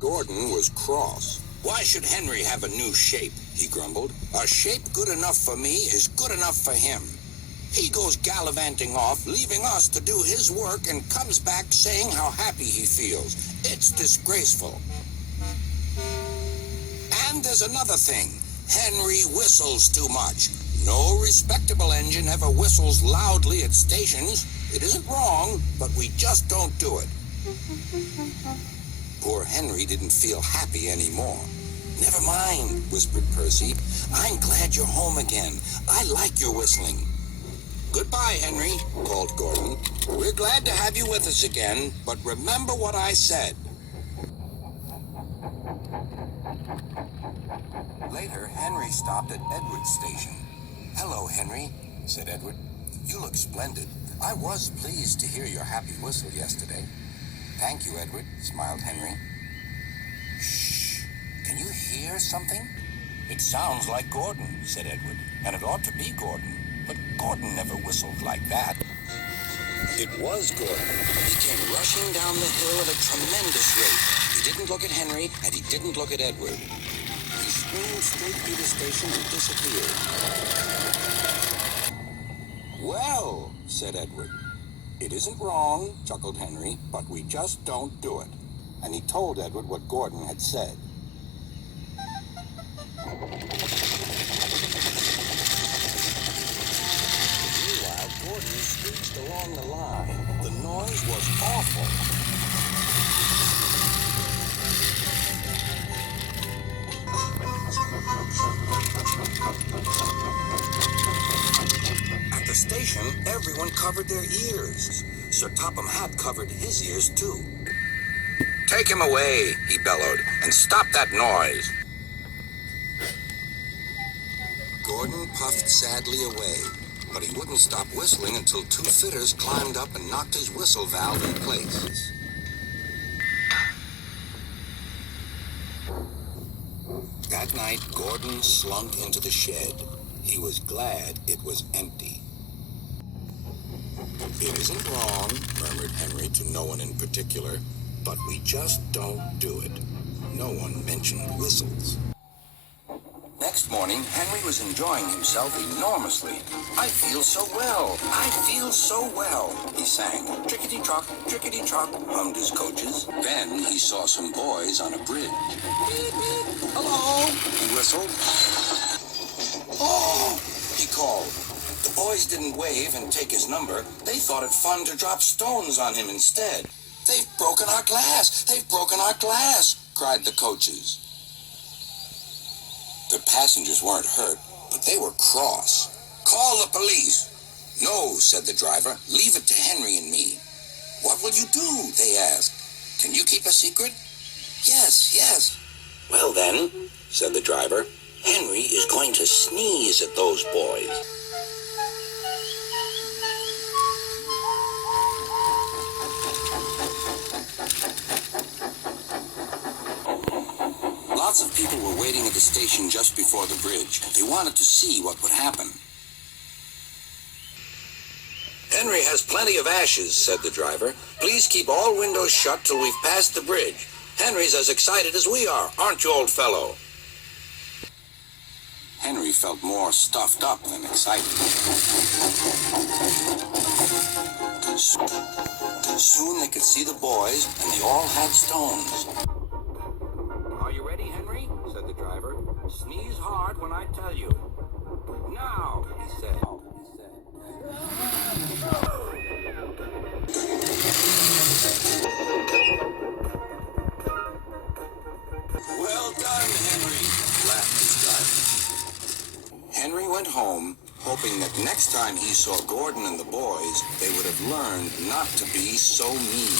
Gordon was cross. "Why should Henry have a new shape?" he grumbled. "A shape good enough for me is good enough for him. He goes gallivanting off, leaving us to do his work, and comes back saying how happy he feels. It's disgraceful. And there's another thing. Henry whistles too much. No respectable engine ever whistles loudly at stations. It isn't wrong, but we just don't do it." Poor Henry didn't feel happy anymore. "Never mind," whispered Percy. "I'm glad you're home again. I like your whistling." "Goodbye, Henry," called Gordon. "We're glad to have you with us again, but remember what I said." Later, Henry stopped at Edward's station. "Hello, Henry," said Edward. "You look splendid. I was pleased to hear your happy whistle yesterday." "Thank you, Edward," smiled Henry. "Shh! Can you hear something?" "It sounds like Gordon," said Edward, "and it ought to be Gordon. But Gordon never whistled like that." It was Gordon. He came rushing down the hill at a tremendous rate. He didn't look at Henry, and he didn't look at Edward. He screamed straight through the station and disappeared. "Well," said Edward. "It isn't wrong," chuckled Henry, "but we just don't do it." And he told Edward what Gordon had said. Meanwhile, Gordon screeched along the line. The noise was awful. At the station, everyone covered their ears. Sir Topham Hatt covered his ears, too. "Take him away," he bellowed, "and stop that noise." Gordon puffed sadly away, but he wouldn't stop whistling until two fitters climbed up and knocked his whistle valve in place. That night, Gordon slunk into the shed. He was glad it was empty. "It isn't wrong," murmured Henry to no one in particular, "but we just don't do it." No one mentioned whistles. Next morning, Henry was enjoying himself enormously. "I feel so well. I feel so well," he sang. "Trickety-trock, trickety-trock," hummed his coaches. Then he saw some boys on a bridge. "Beep, beep. Hello," he whistled. "Oh," he called. The boys didn't wave and take his number. They thought it fun to drop stones on him instead. "They've broken our glass! They've broken our glass!" cried the coaches. The passengers weren't hurt, but they were cross. "Call the police." "No," said the driver. "Leave it to Henry and me." "What will you do?" they asked. "Can you keep a secret?" "Yes, yes." "Well then," said the driver, "Henry is going to sneeze at those boys." Lots of people were waiting at the station just before the bridge. They wanted to see what would happen. "Henry has plenty of ashes," said the driver. "Please keep all windows shut till we've passed the bridge. Henry's as excited as we are, aren't you, old fellow?" Henry felt more stuffed up than excited. Soon they could see the boys, and they all had stones. "Are you ready, Henry?" said the driver. "Sneeze hard when I tell you." "Now," he said. "Well done, Henry," laughed his driver. Henry went home, hoping that next time he saw Gordon and the boys, they would have learned not to be so mean.